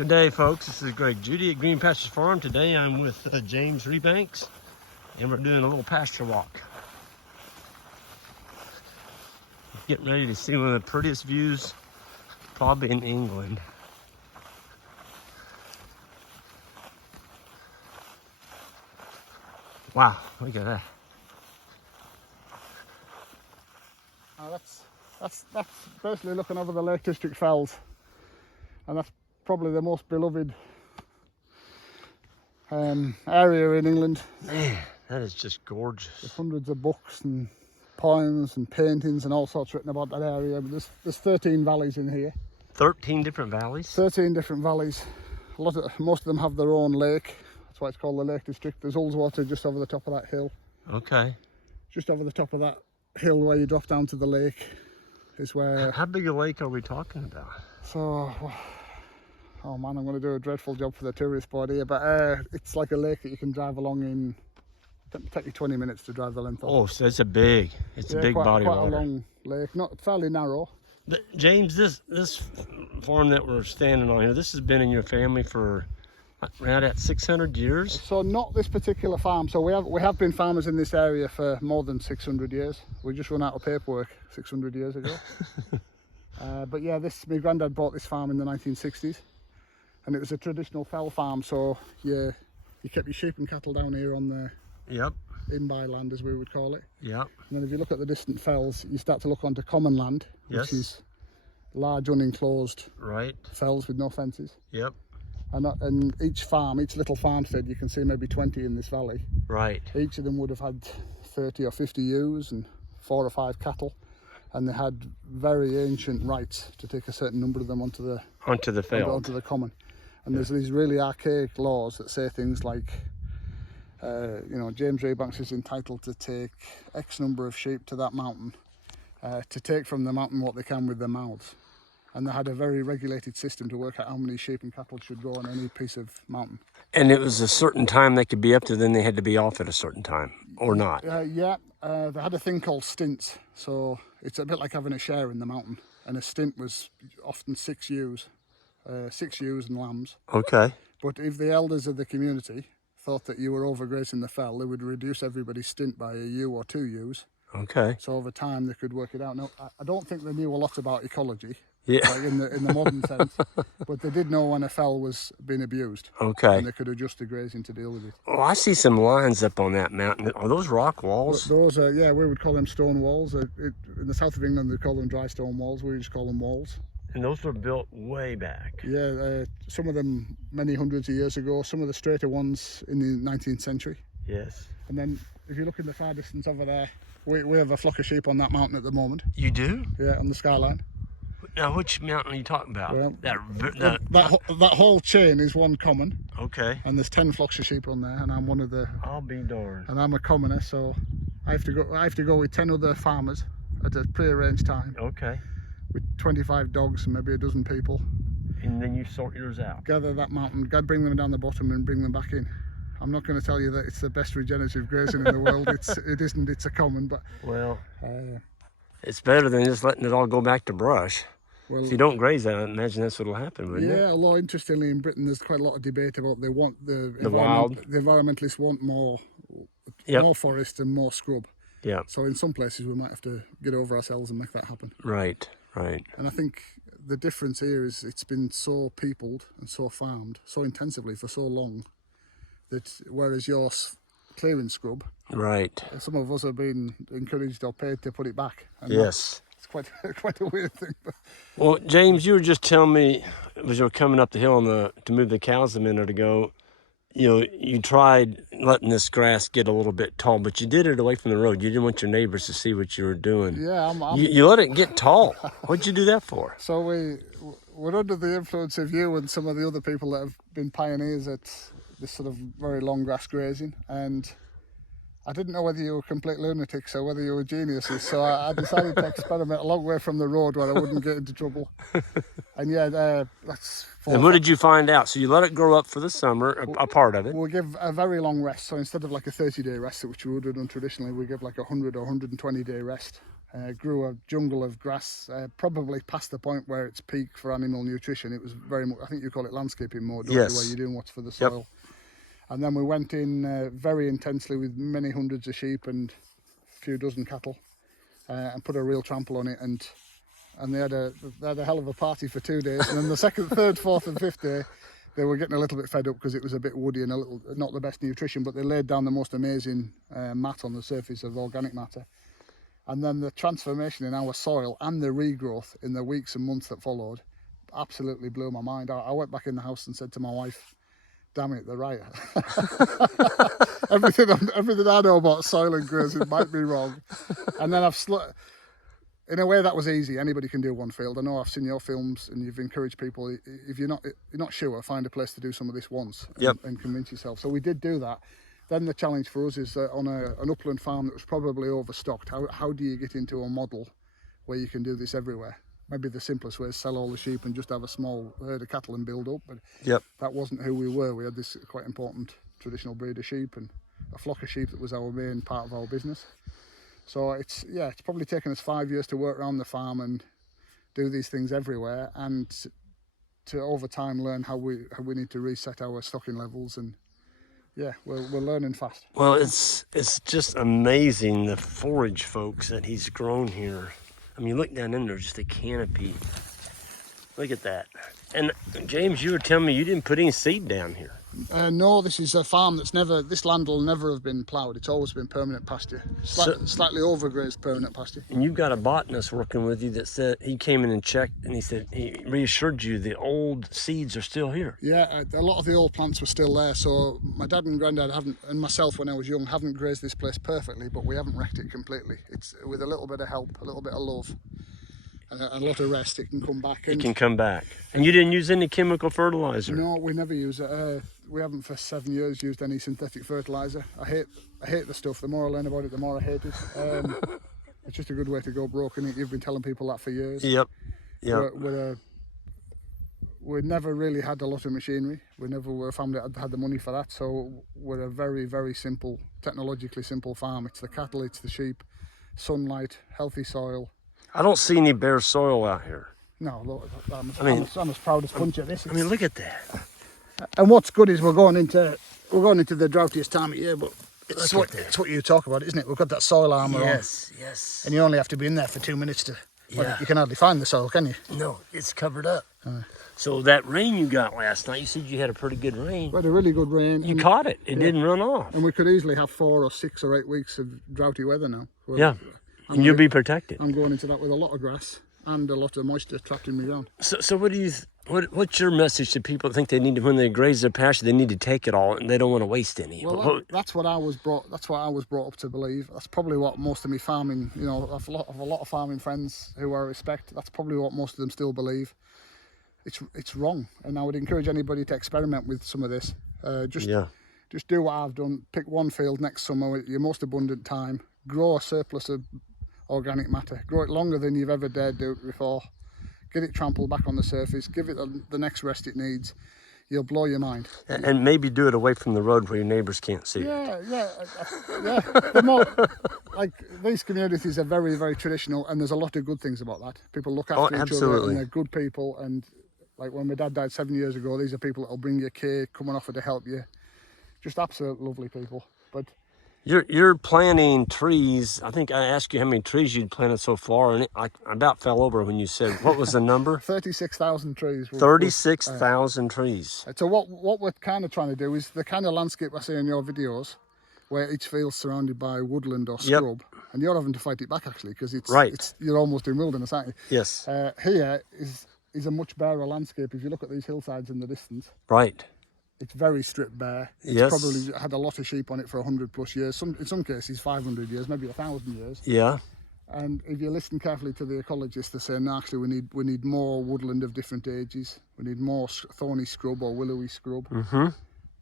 Good day, folks. This is Greg Judy at Green Pastures Farm. Today I'm with James Rebanks, and we're doing a little pasture walk. Getting ready to see one of the prettiest views probably in England. Wow, look at that. That's basically looking over the Lake District fells, and that's probably the most beloved area in England. Man, that is just gorgeous. There's hundreds of books and poems and paintings and all sorts written about that area. But there's 13 valleys in here. 13 different valleys? 13 different valleys. Most of them have their own lake. That's why it's called the Lake District. There's Ullswater just over the top of that hill. Okay. Just over the top of that hill where you drop down to the lake is where... How big a lake are we talking about? So... Oh man, I'm going to do a dreadful job for the tourist board here, but it's like a lake that you can drive along in. It'll take you 20 minutes to drive the length of. Oh, so it's a big body of water. Quite a long lake, not fairly narrow. But James, this farm that we're standing on here, this has been in your family for around at 600 years? So not this particular farm. So we have been farmers in this area for more than 600 years. We just run out of paperwork 600 years ago. But yeah, my granddad bought this farm in the 1960s. And it was a traditional fell farm, so you kept your sheep and cattle down here on the in-by land, as we would call it. Yep. And then if you look at the distant fells, you start to look onto common land, Yes. which is large unenclosed Right. fells with no fences. Yep. And each little farmstead, you can see maybe 20 in this valley. Right. Each of them would have had 30 or 50 ewes and 4 or 5 cattle. And they had very ancient rights to take a certain number of them onto the field. Onto the common. And there's these really archaic laws that say things like, James Rebanks is entitled to take X number of sheep to that mountain, to take from the mountain what they can with their mouths. And they had a very regulated system to work out how many sheep and cattle should go on any piece of mountain. And it was a certain time they could be up to, then they had to be off at a certain time, or not? They had a thing called stints. So it's a bit like having a share in the mountain. And a stint was often 6 ewes. 6 ewes and lambs. Okay. But if the elders of the community thought that you were overgrazing the fell, they would reduce everybody's stint by a ewe or 2 ewes. Okay. So over time they could work it out. Now, I don't think they knew a lot about ecology, Yeah. like in the modern sense, but they did know when a fell was being abused. Okay. And they could adjust the grazing to deal with it. Oh, I see some lines up on that mountain. Are those rock walls? Those are, we would call them stone walls. In the south of England, they call them dry stone walls. We just call them walls. And those were built way back. Yeah, some of them many hundreds of years ago, some of the straighter ones in the 19th century. Yes. And then if you look in the far distance over there, we have a flock of sheep on that mountain at the moment. You do? Yeah, on the skyline. Now, which mountain are you talking about? Well, that that whole chain is one common. Okay. And there's 10 flocks of sheep on there, and I'm one of the... I'll be darned. And I'm a commoner, so I have to go with 10 other farmers at a pre-arranged time. Okay. With 25 dogs and maybe a dozen people. And then you sort yours out. Gather that mountain, bring them down the bottom and bring them back in. I'm not going to tell you that it's the best regenerative grazing in the world. It isn't. It's a common, but well, it's better than just letting it all go back to brush. Well, if you don't graze that, I imagine that's what'll happen, wouldn't it? Yeah, although interestingly in Britain there's quite a lot of debate about the environmentalists want more forest and more scrub. Yeah. So in some places we might have to get over ourselves and make that happen. Right. Right. And I think the difference here is it's been so peopled and so farmed so intensively for so long that whereas you're clearing scrub, right, some of us have been encouraged or paid to put it back. And yes. It's quite a weird thing. Well, James, you were just telling me as you were coming up the hill to move the cows a minute ago, you tried letting this grass get a little bit tall, but you did it away from the road. You didn't want your neighbors to see what you were doing. Yeah, you let it get tall. What'd you do that for? So we're under the influence of you and some of the other people that have been pioneers at this sort of very long grass grazing, and I didn't know whether you were complete lunatics or whether you were geniuses, so I decided to experiment a long way from the road where I wouldn't get into trouble. And that's... And what did you find out? So you let it grow up for the summer, a part of it. We'll give a very long rest, so instead of like a 30-day rest, which we would have done traditionally, we give like a 100 or 120-day rest. grew a jungle of grass, probably past the point where it's peak for animal nutrition. It was very much, I think you call it landscaping mode, don't you, where you're doing what's for the soil. Yep. And then we went in very intensely with many hundreds of sheep and a few dozen cattle, and put a real trample on it, and they had a hell of a party for 2 days. And then the second, third, fourth and fifth day, they were getting a little bit fed up because it was a bit woody and a little not the best nutrition, but they laid down the most amazing mat on the surface of organic matter. And then the transformation in our soil and the regrowth in the weeks and months that followed absolutely blew my mind. I went back in the house and said to my wife, damn it, they're right. everything I know about soil and grazing might be wrong. And then in a way that was easy. Anybody can do one field. I know I've seen your films and you've encouraged people, if you're not sure, find a place to do some of this once and convince yourself. So we did do that. Then the challenge for us is that on an upland farm that was probably overstocked, how do you get into a model where you can do this everywhere? Maybe the simplest way is sell all the sheep and just have a small herd of cattle and build up, but that wasn't who we were. We had this quite important traditional breed of sheep and a flock of sheep that was our main part of our business. So it's probably taken us 5 years to work around the farm and do these things everywhere, and to over time learn how we need to reset our stocking levels. And we're learning fast. Well, it's just amazing, the forage, folks, that he's grown here. I mean, look down in there, just a canopy. Look at that. And James, you were telling me you didn't put any seed down here. No, this is a farm this land will never have been ploughed. It's always been permanent pasture. Slightly overgrazed permanent pasture. And you've got a botanist working with you that said, he came in and checked, and he said, he reassured you the old seeds are still here. Yeah, a lot of the old plants were still there. So my dad and granddad and myself when I was young, haven't grazed this place perfectly, but we haven't wrecked it completely. It's with a little bit of help, a little bit of love, and a lot of rest, it can come back. It can come back. And you didn't use any chemical fertilizer? No, we never use it. We haven't for 7 years used any synthetic fertilizer. I hate the stuff. The more I learn about it, the more I hate it. It's just a good way to go broke, and you've been telling people that for years. Yep. We never really had a lot of machinery. We never were a family that had the money for that. So we're a very, very simple, technologically simple farm. It's the cattle, it's the sheep, sunlight, healthy soil. I don't see any bare soil out here. No, look, I'm as proud as punch at this. I mean, look at that. And what's good is we're going into the droughtiest time of year, but it's what you talk about, isn't it? We've got that soil armour on. Yes. And you only have to be in there for 2 minutes to. Well, you can hardly find the soil, can you? No, it's covered up. So that rain you got last night, you said you had a pretty good rain. We had a really good rain. You caught it. It didn't run off. And we could easily have 4 or 6 or 8 weeks of droughty weather now. And you'll be protected. I'm going into that with a lot of grass and a lot of moisture trapped in my ground. So what's your message to people that think they need to, when they graze their pasture, they need to take it all and they don't want to waste any? Well, that's what I was brought up to believe. That's probably what most of me farming, I've a lot of farming friends who I respect. That's probably what most of them still believe. It's wrong, and I would encourage anybody to experiment with some of this. Just do what I've done. Pick one field next summer at your most abundant time. Grow a surplus of organic matter. Grow it longer than you've ever dared do it before. Get it trampled back on the surface. Give it the next rest it needs. You'll blow your mind. And maybe do it away from the road where your neighbours can't see it. Yeah. The more, like, these communities are very, very traditional, and there's a lot of good things about that. People look after each other, and they're good people. And like when my dad died 7 years ago, these are people that'll bring you cake, come and offer to help you. Just absolute lovely people. But you're planting trees. I think I asked you how many trees you'd planted so far, and I about fell over when you said, what was the number? 36,000 trees. 36,000 trees. So what we're kind of trying to do is the kind of landscape I see in your videos, where each field's surrounded by woodland or scrub, and you're having to fight it back actually, because you're almost in wilderness, aren't you? Yes. Here is a much barer landscape. If you look at these hillsides in the distance. Right. It's very stripped bare. It's probably had a lot of sheep on it for 100+ years. In some cases, 500 years, maybe 1,000 years. Yeah. And if you listen carefully to the ecologists, they say, no, actually, we need more woodland of different ages. We need more thorny scrub or willowy scrub. Mm-hmm.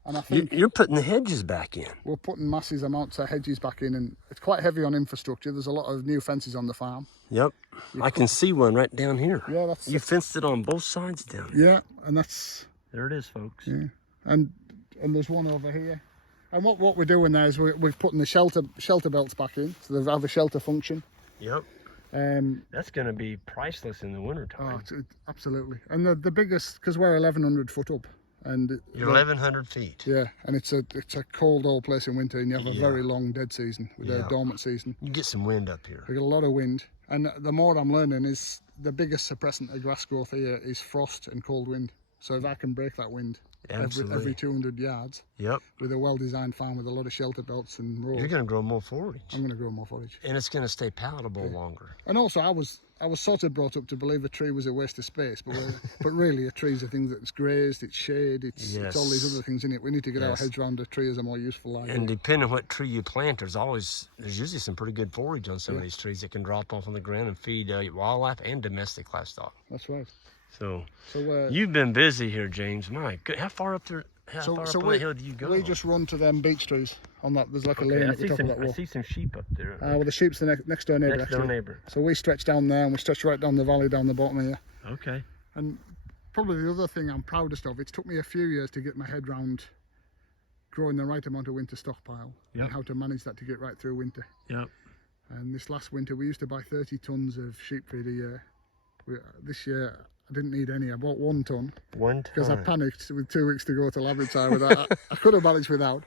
And I think you're putting the hedges back in. We're putting massive amounts of hedges back in, and it's quite heavy on infrastructure. There's a lot of new fences on the farm. Yep. I can see one right down here. Yeah, you fenced it on both sides down here. Yeah, and that's... There it is, folks. Yeah. And there's one over here. And what we're doing there is we're putting the shelter belts back in, so they have a shelter function. Yep. That's going to be priceless in the wintertime. Absolutely. And the biggest, because we're 1,100 foot up. And you're 1,100 feet. Yeah, and it's a cold old place in winter, and you have a very long dead season with a dormant season. You get some wind up here. We get a lot of wind, and the more I'm learning is the biggest suppressant of grass growth here is frost and cold wind. So if I can break that wind every 200 yards, with a well-designed farm with a lot of shelter belts and rows, you're going to grow more forage. I'm going to grow more forage, and it's going to stay palatable longer. And also, I was sort of brought up to believe a tree was a waste of space, but really a tree is a thing that's grazed, it's shade, it's all these other things in it. We need to get our heads around a tree as a more useful idea. And depending on what tree you plant, there's usually some pretty good forage on some of these trees that can drop off on the ground and feed wildlife and domestic livestock. That's right. So you've been busy here, James. My good, how far up there? How far up on the hill do you go? We just run to them beech trees on that. There's like a lane at the top of that wall. I see some sheep up there. Well, the sheep's the next door neighbour. Next door neighbour. So we stretch down there, and we stretch right down the valley, down the bottom here. Okay. And probably the other thing I'm proudest of, it took me a few years to get my head round growing the right amount of winter stockpile and how to manage that to get right through winter. Yep. And this last winter, we used to buy 30 tons of sheep feed a year. This year, I didn't need any. I bought 1 ton. 1 ton. Because I panicked with 2 weeks to go to Labrador with that. I could have managed without.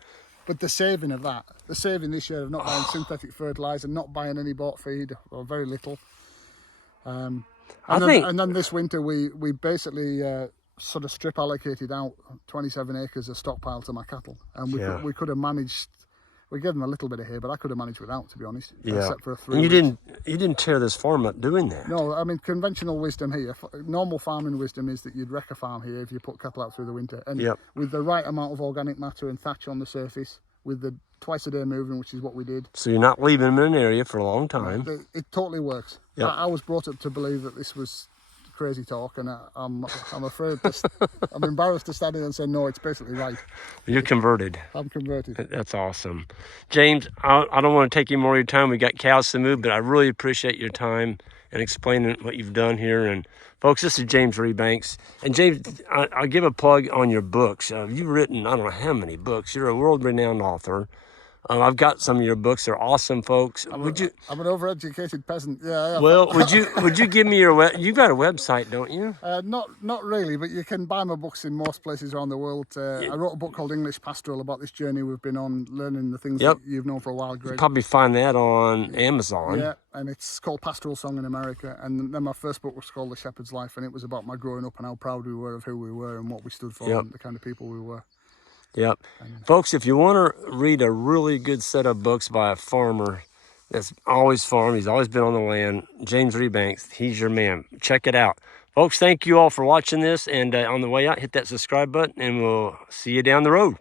But the saving of that, the saving this year of not buying synthetic fertiliser, not buying any bought feed, or very little. And then this winter, we basically sort of strip allocated out 27 acres of stockpile to my cattle. And we could have managed. We gave them a little bit of hay, but I could have managed without, to be honest. Except for 3 weeks. You didn't tear this farm up doing that. No, I mean, conventional wisdom here, normal farming wisdom is that you'd wreck a farm here if you put cattle out through the winter. And with the right amount of organic matter and thatch on the surface, with the twice a day moving, which is what we did. So you're not leaving them in an area for a long time. It totally works. I was brought up to believe that this was crazy talk, and I'm afraid I'm embarrassed to stand here and say no, it's basically right. You're converted. I'm converted. That's awesome. James, I don't want to take any more of your time. We got cows to move, but I really appreciate your time and explaining what you've done here. And folks, this is James Rebanks. And James, I'll give a plug on your books. You've written, I don't know how many books. You're a world-renowned author. I've got some of your books. They're awesome, folks. I'm an overeducated peasant. Yeah. Well, would you give me your you've got a website, don't you? Not really, but you can buy my books in most places around the world. I wrote a book called English Pastoral about this journey we've been on, learning the things that you've known for a while, Greg. You probably find that on Amazon. Yeah, and it's called Pastoral Song in America. And then my first book was called The Shepherd's Life, and it was about my growing up and how proud we were of who we were and what we stood for and the kind of people we were. Yep. Folks, if you want to read a really good set of books by a farmer that's always farmed, he's always been on the land, James Rebanks, he's your man. Check it out. Folks, thank you all for watching this. And on the way out, hit that subscribe button, and we'll see you down the road.